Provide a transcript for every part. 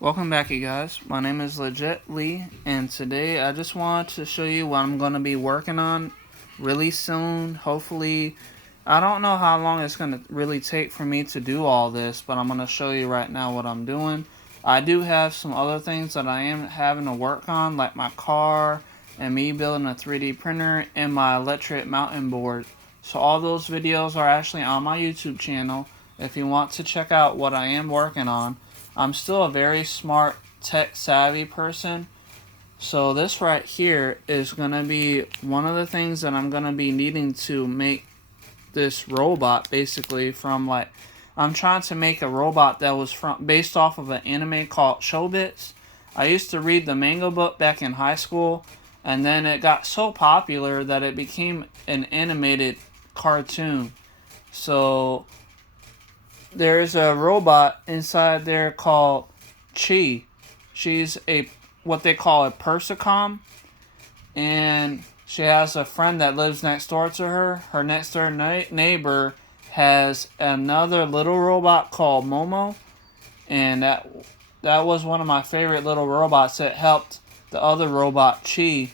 Welcome back, you guys. My name is Legit Lee, and today I just wanted to show you what I'm going to be working on really soon. Hopefully, I don't know how long it's going to really take for me to do all this, but I'm going to show you right now what I'm doing. I do have some other things that I am having to work on, like my car and me building a 3D printer and my electric mountain board. So all those videos are actually on my YouTube channel if you want to check out what I am working on. I'm still a very smart, tech-savvy person. So this right here is going to be one of the things that I'm going to be needing to make this robot, basically, from like... I'm trying to make a robot that was based off of an anime called Chobits. I used to read the manga book back in high school, and then it got so popular that it became an animated cartoon. So there's a robot inside there called Chi. She's what they call a persocom, and she has a friend that lives next door to her. Her next door neighbor has another little robot called Momo, and that was one of my favorite little robots that helped the other robot Chi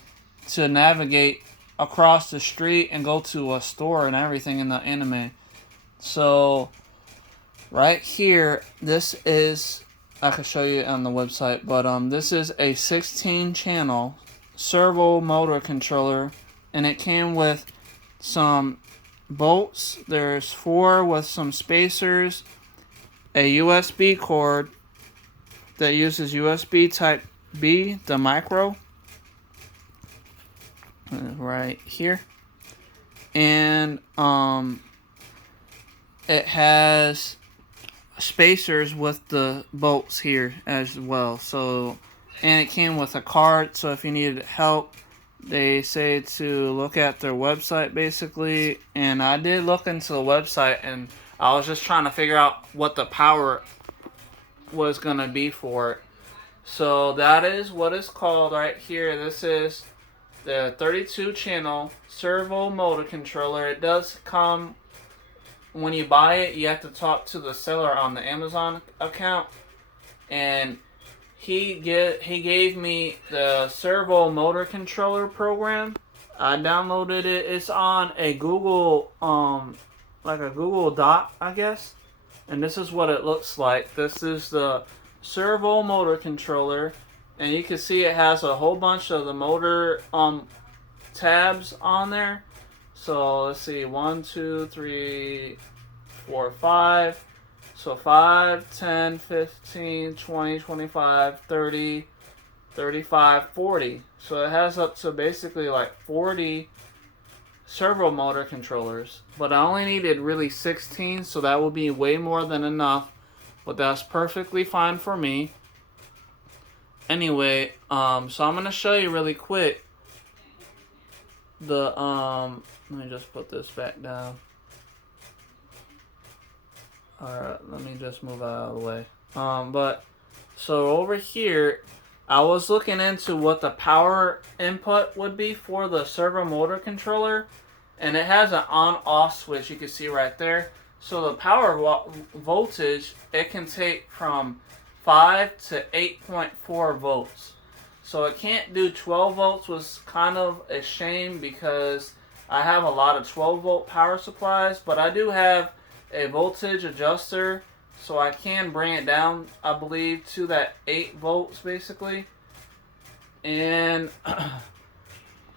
to navigate across the street and go to a store and everything in the anime. So right here, this is, I can show you on the website, but this is a 16 channel servo motor controller, and it came with some bolts. There's 4 with some spacers, a USB cord that uses USB type B, the micro, right here, and it has spacers with the bolts here as well. So, and it came with a card, so if you needed help, they say to look at their website, basically. And I did look into the website, and I was just trying to figure out what the power was gonna be for it. So that is what it's called right here. This is the 32 channel servo motor controller. It does come, when you buy it, you have to talk to the seller on the Amazon account, and he gave me the servo motor controller program. I downloaded it. It's on a Google like a Google Doc, I guess, and this is what it looks like. This is the servo motor controller, and you can see it has a whole bunch of the motor tabs on there. So let's see, 1, 2, 3, 4, 5. So 5, 10, 15, 20, 25, 30, 35, 40. So it has up to basically like 40 servo motor controllers. But I only needed really 16, so that will be way more than enough. But that's perfectly fine for me. Anyway, so I'm going to show you really quick the, let me just put this back down. Alright, let me just move out of the way. But, so over here, I was looking into what the power input would be for the servo motor controller, and it has an on-off switch, you can see right there. So the power voltage, it can take from 5 to 8.4 volts. So it can't do 12 volts, was kind of a shame because I have a lot of 12 volt power supplies, but I do have a voltage adjuster, so I can bring it down, I believe, to that 8 volts basically. And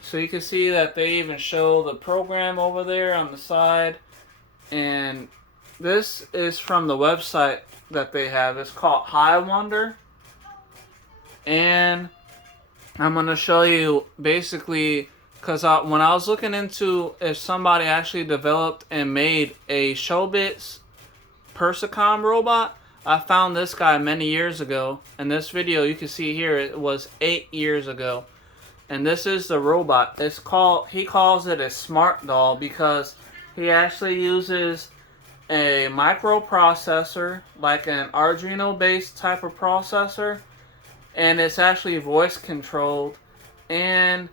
so you can see that they even show the program over there on the side, and this is from the website that they have. It's called High Wonder, and I'm going to show you basically, because when I was looking into if somebody actually developed and made a chobits persocom robot, I found this guy many years ago. And this video you can see here, it was 8 years ago. And this is the robot. He calls it a smart doll because he actually uses a microprocessor, like an Arduino based type of processor, and it's actually voice controlled. And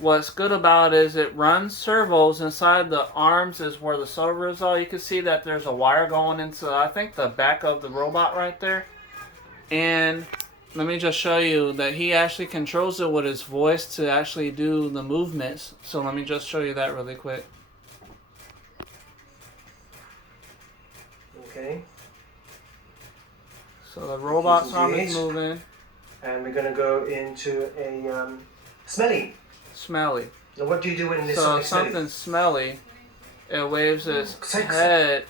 what's good about it is it runs servos. Inside the arms is where the servos are. You can see that there's a wire going into, I think, the back of the robot right there. And let me just show you that he actually controls it with his voice to actually do the movements. So let me just show you that really quick. Okay. So the robot's arm is moving. And we're going to go into a smelly. Smelly. Now what do you do when there's something smelly? It waves its head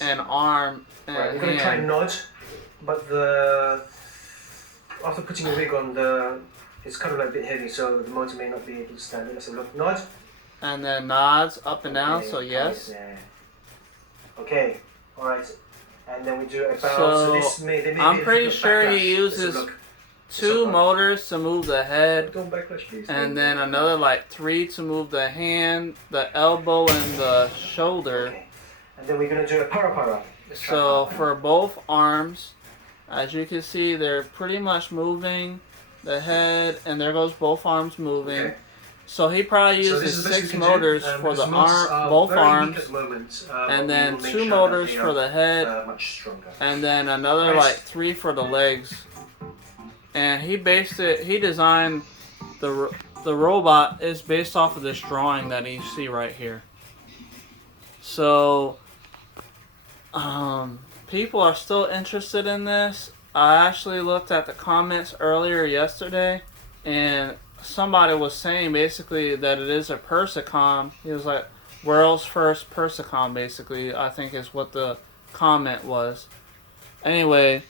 and arm and right, we're going to try and nod, but after putting a wig on, it's kind of like a bit heavy, so the motor may not be able to stand it. Let's have a look. Nod. And then nods up and down, so yes. Okay, alright. And then we do about, so this may I'm pretty sure he uses 2 motors to move the head, and then another like 3 to move the hand, the elbow, and the shoulder. Okay. And then we're going to do a para. So for both arms, as you can see, they're pretty much moving the head, and there goes both arms moving. Okay. So he probably uses 6 motors for the both arms, and then 2 motors for the head, and then another like 3 for the legs. And he designed the robot is based off of this drawing that you see right here. So people are still interested in this. I actually looked at the comments earlier yesterday, and somebody was saying basically that it is a persocom. He was like, world's first persocom, basically, I think is what the comment was. Anyway,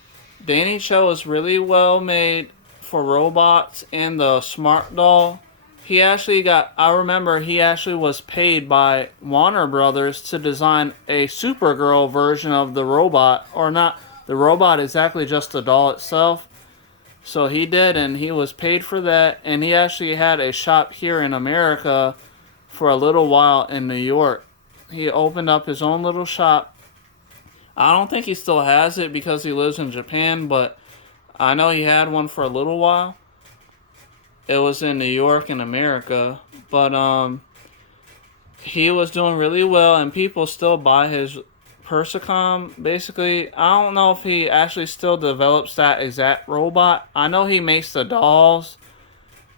Danny Cho is really well made for robots and the smart doll. He actually I remember he actually was paid by Warner Brothers to design a Supergirl version of the robot, or not the robot exactly, just the doll itself. So he did, and he was paid for that, and he actually had a shop here in America for a little while in New York. He opened up his own little shop. I don't think he still has it because he lives in Japan, but I know he had one for a little while. It was in New York in America, but he was doing really well, and people still buy his persocom. Basically, I don't know if he actually still develops that exact robot. I know he makes the dolls,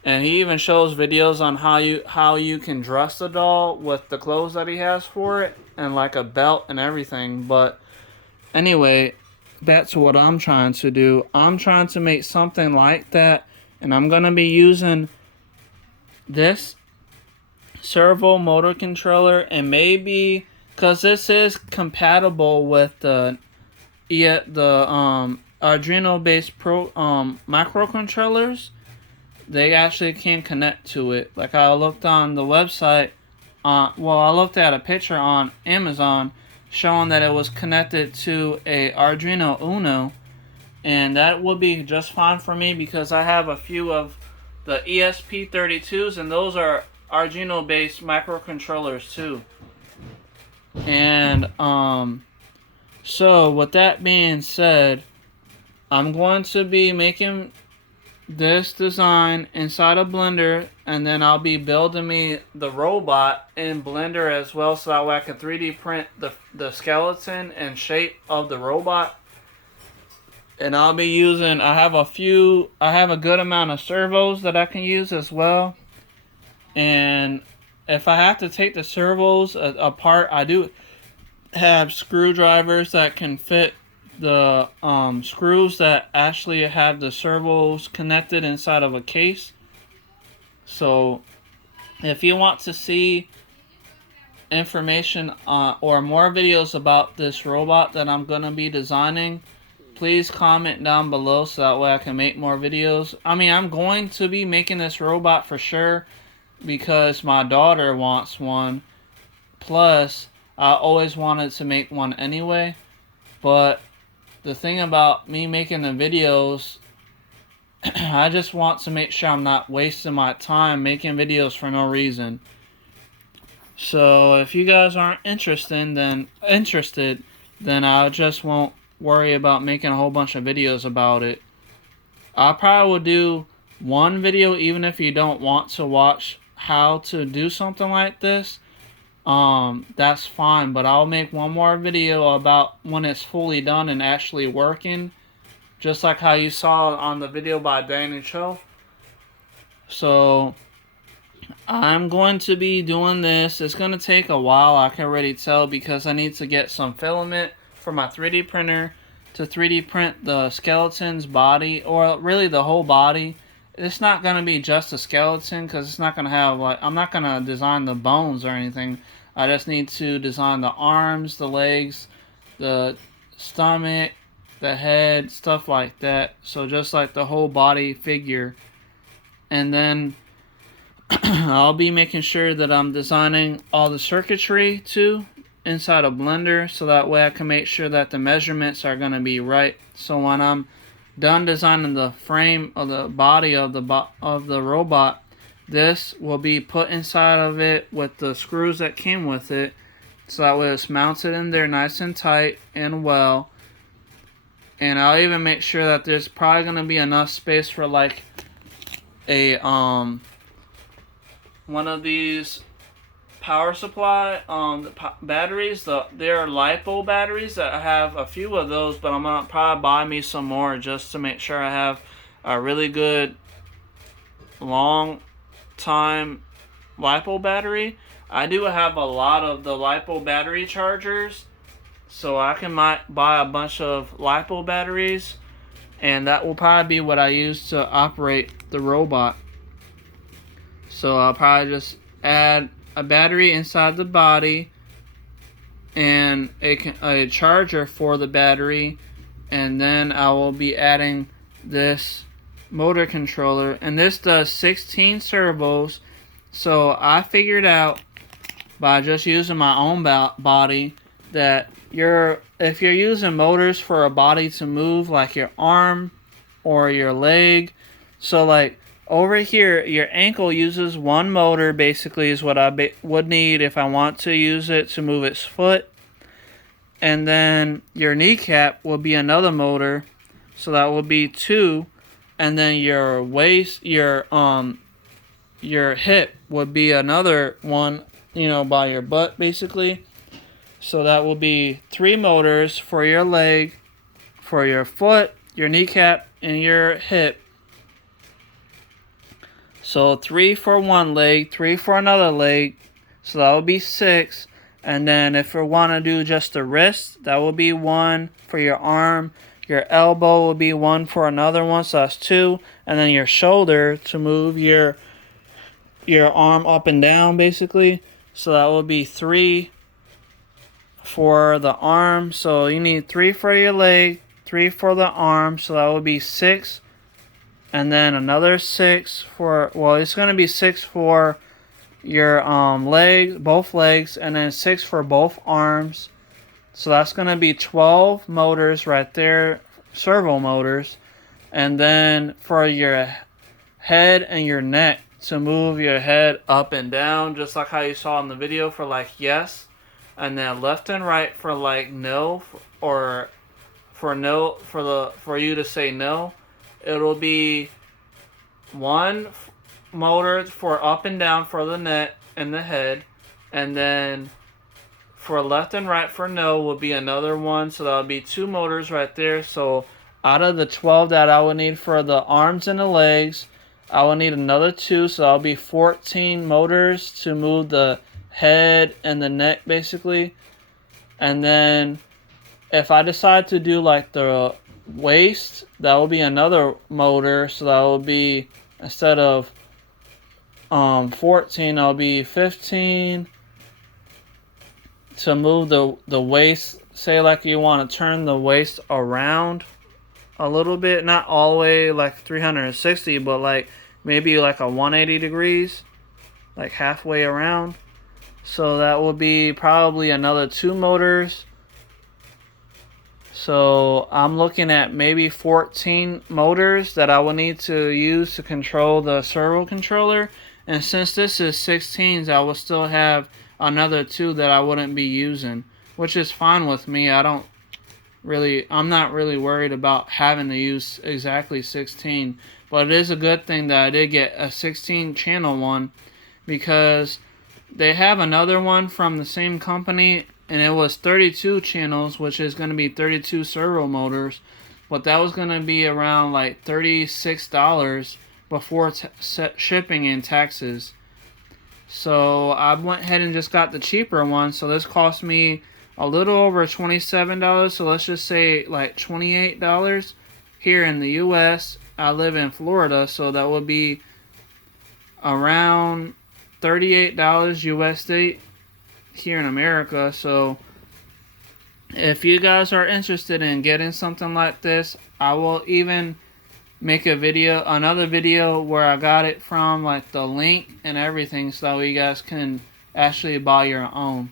and he even shows videos on how you can dress the doll with the clothes that he has for it, and like a belt and everything. But anyway, that's what I'm trying to do. I'm trying to make something like that, and I'm going to be using this servo motor controller, and maybe, because this is compatible with the Arduino based microcontrollers, they actually can connect to it. Like I looked on the website, I looked at a picture on Amazon showing that it was connected to a Arduino Uno, and that would be just fine for me because I have a few of the ESP32s, and those are Arduino based microcontrollers too. And so with that being said, I'm going to be making this design inside of Blender, and then I'll be building me the robot in Blender as well, so that way I can 3D print the skeleton and shape of the robot. And I'll be using, I have a good amount of servos that I can use as well. And if I have to take the servos apart, I do have screwdrivers that can fit the screws that actually have the servos connected inside of a case. So if you want to see information or more videos about this robot that I'm going to be designing, please comment down below so that way I can make more videos. I mean, I'm going to be making this robot for sure because my daughter wants one. Plus, I always wanted to make one anyway. But the thing about me making the videos, I just want to make sure I'm not wasting my time making videos for no reason. So if you guys aren't interested, then I just won't worry about making a whole bunch of videos about it. I probably will do one video even if you don't want to watch how to do something like this. That's fine, but I'll make one more video about when it's fully done and actually working, just like how you saw on the video by Danny Cho. So I'm going to be doing this. It's going to take a while, I can already tell, because I need to get some filament for my 3D printer to 3D print the skeleton's body, or really the whole body. It's not going to be just a skeleton, because it's not going to have, like, I'm not going to design the bones or anything. I just need to design the arms, the legs, the stomach, the head, stuff like that. So just like the whole body figure. And then I'll be making sure that I'm designing all the circuitry too inside a blender, so that way I can make sure that the measurements are going to be right. So when I'm done designing the frame of the body of the robot, this will be put inside of it with the screws that came with it, so that way it's mounted in there nice and tight and well. And I'll even make sure that there's probably going to be enough space for like a one of these power supply batteries. There are LiPo batteries that I have a few of those, but I'm gonna probably buy me some more just to make sure I have a really good long time LiPo battery. I do have a lot of the LiPo battery chargers, so I might buy a bunch of LiPo batteries, and that will probably be what I use to operate the robot. So I'll probably just add a battery inside the body and a charger for the battery, and then I will be adding this motor controller, and this does 16 servos. So I figured out by just using my own body that if you're using motors for a body to move, like your arm or your leg, so like over here, your ankle uses one motor, basically, is what I would need if I want to use it to move its foot. And then your kneecap will be another motor, so that will be two. And then your waist, your hip would be another one, by your butt, basically. So that will be 3 motors for your leg, for your foot, your kneecap, and your hip. So 3 for one leg, 3 for another leg, so that would be 6. And then if you want to do just the wrist, that will be 1 for your arm. Your elbow will be 1 for another one, so that's 2. And then your shoulder to move your arm up and down, basically. So that will be 3 for the arm. So you need 3 for your leg, 3 for the arm, so that would be 6. And then another 6 it's going to be 6 for your both legs, and then 6 for both arms. So that's going to be 12 motors right there, servo motors. And then for your head and your neck, to move your head up and down, just like how you saw in the video for like yes, and then left and right for like no, or for no, for you to say no. It'll be 1 motor for up and down for the neck and the head, and then for left and right for no will be another one, so that'll be 2 motors right there. So out of the 12 that I would need for the arms and the legs, I will need another 2, so that'll be 14 motors to move the head and the neck, basically. And then if I decide to do like the waist, that will be another motor, so that will be, instead of 14, I'll be 15 to move the waist. Say like you want to turn the waist around a little bit, not all the way like 360, but like maybe like a 180 degrees, like halfway around. So that will be probably another 2 motors. So I'm looking at maybe 14 motors that I will need to use to control the servo controller. And since this is 16s, I will still have another 2 that I wouldn't be using, which is fine with me. I'm not really worried about having to use exactly 16. But it is a good thing that I did get a 16 channel one, because they have another one from the same company, and it was 32 channels, which is going to be 32 servo motors. but that was gonna be around like $36 before shipping and taxes. So I went ahead and just got the cheaper one. So this cost me a little over $27. So let's just say like $28 here in the U.S. I live in Florida, so that would be around $38 USD here in America. So if you guys are interested in getting something like this, I will even make another video where I got it from, like the link and everything, so that you guys can actually buy your own.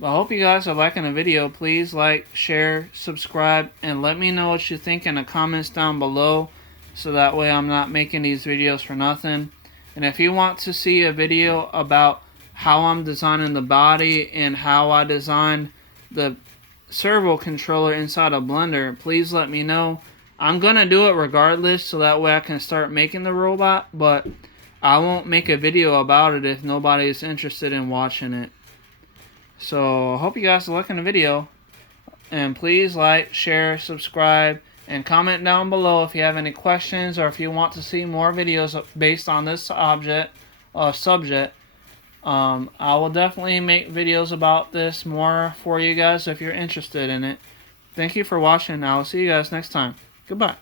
I hope you guys are liking the video. Please like, share, subscribe, and let me know what you think in the comments down below, so that way I'm not making these videos for nothing. And if you want to see a video about how I'm designing the body and how I designed the servo controller inside a blender, please let me know. I'm gonna do it regardless, so that way I can start making the robot, but I won't make a video about it if nobody is interested in watching it. So I hope you guys are liking the video, and please like, share, subscribe, and comment down below if you have any questions, or if you want to see more videos based on this subject. I will definitely make videos about this more for you guys if you're interested in it. Thank you for watching. I will see you guys next time. Goodbye.